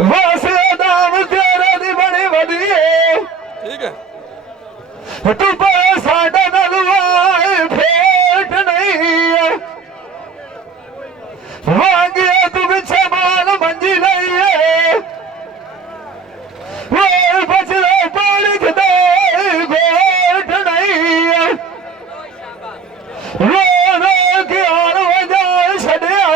ਵਾਸੇ ਨਾਮ ਤੇਰੇ ਦੀ ਬੜੀ ਵਧੀਆ ਠੀਕ ਹੈ ਤੂੰ ਪਰ ਸਾਡਾ ਨਲਵਾਏ ਫੇਟ ਨਹੀਂ ਵਾਂਗੇ ਤੂੰ ਪਿੱਛੇ ਮਾਲ ਮੰਜੀ ਲਈਏ ਵੇ ਬਚਲੇ ਪਾਣੀ ਖਦੇ ਗੋਟ ਨਹੀਂ ਰੋ ਰੋ ਕੇ ਹਾਲ ਵਜਾ ਛੱਡਿਆ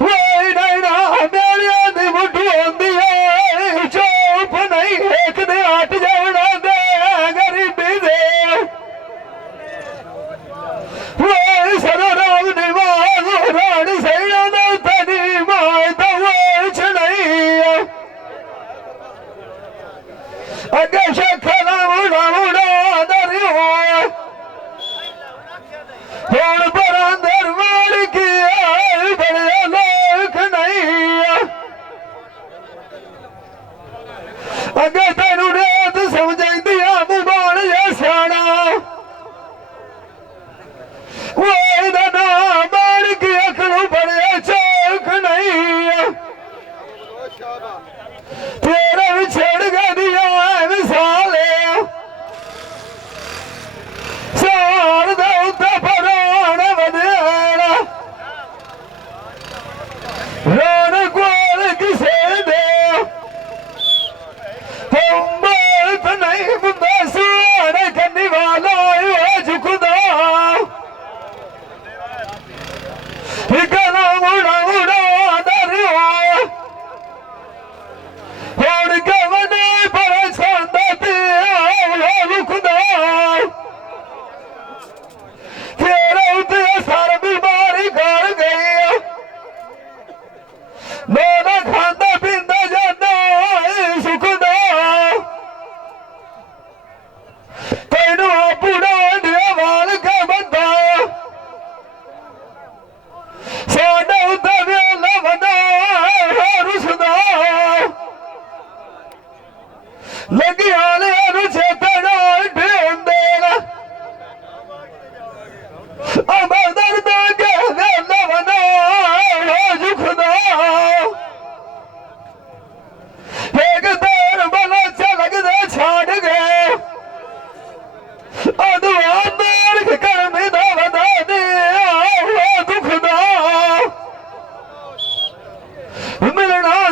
ਵੇ ਨਹੀਂ ਨਾ ਮੇਰੇ ਦੀ ਮੁੱਠੀ ਹੁੰਦੀ ਏ ਚੁੱਪ ਨਹੀਂ ਇੱਕ ਦੇ ਹਟ ਜਾਵਣਾ ਦੇ ਗਰੀਬੀ ਦੇ ਵੇ ਸਦਾ ਰਾਮ ਨਿਵਾਸ ਰਾਣ ਸੈਣਾ ਦਾ ਤਨੀ ਮਾਇ ਦਵੇ ਛੜਈ ਅੱਗੇ ਸ਼ਖਲਾ ਮੁੜਾ ਦਰਿਓ ਹੁਣ ਪਰ ਅੰਦਰ ਵੜ ਕੇ ਆਏ ਬੜੇ ਲੋਕ ਨਹੀਂ ਅੱਗੇ ਤੈਨੂੰ ਰੇਤ ਸਮਝਾਈਦੀ ਆ ਤੂੰ ਬਣ ਜਾ ਸਿਆਣਾ ਓਏ ਦਾ ਨਾਮ ਬਣ ਕੇ ਅੱਖ ਨੂੰ ਬੜਿਆ ਚੌਕ ਨਹੀਂ ਤੇਰੇ ਵਿਛੜ ਗਈਆਂ ਵਿਸਾਲੇ ਸਾਰ ਦਾ ਉੱਤੇ ਪਰਾਣ ਵਧਿਆਣਾ ਰੋਣ ਕੋਲ ਕਿਸੇ ਦੇ ਹੰਬਤ ਨਹੀਂ ਬੰਦਾ ਸੁਆਣੇ ਕੰਨੀ ਵਾਲਾ ਓ ਝੁਕਦਾ ਇਕਲਾ ਮੁੜਾ ਦਰਿਓ ਹੁਣ ਕਵਨੇ ਪਰੇਸ਼ਾਨ ਤੇ ਆਇਆ ਲੁਕਦਾ ਤੇਰੇ ਉੱਤੇ ਸਰ ਬਿਮਾਰੀ ਕਰ ਗਈ ਲੋਨਾ ਖਾਂਦਾ ਪੀਂਦਾ ਜਾਂਦਾ ਸੁਖਦਾ ਤੈਨੂੰ ਆਪਣਾ ਦੇਵਾਲ ਕੇ ਬੰਦਾ ਸਾਡਾ ਉੱਤੇ ਵੇਲਾ ਵਦਾ ਰੁਸਦਾ ਲੱਗੀ ਹਾਲਿਆਂ ਨੂੰ ਚੇਤੇ ਨਾਲ ਢੇਂਦੇ ਨਾ ਅਮਰਦਰ ਦਾ ਕੇ ਵੇਲਾ ਵਦਾ ਝੁਕਦਾ ਇੱਕ ਦੇਰ ਬਲਾ ਲੱਗਦਾ ਛੱਡ ਗਏ ਅਦਵਾ ਨਾਲ ਕਰਮ ਦਾ ਵਦਾ ਦੇ ਦੁਖਦਾ ਮਿਲਣਾ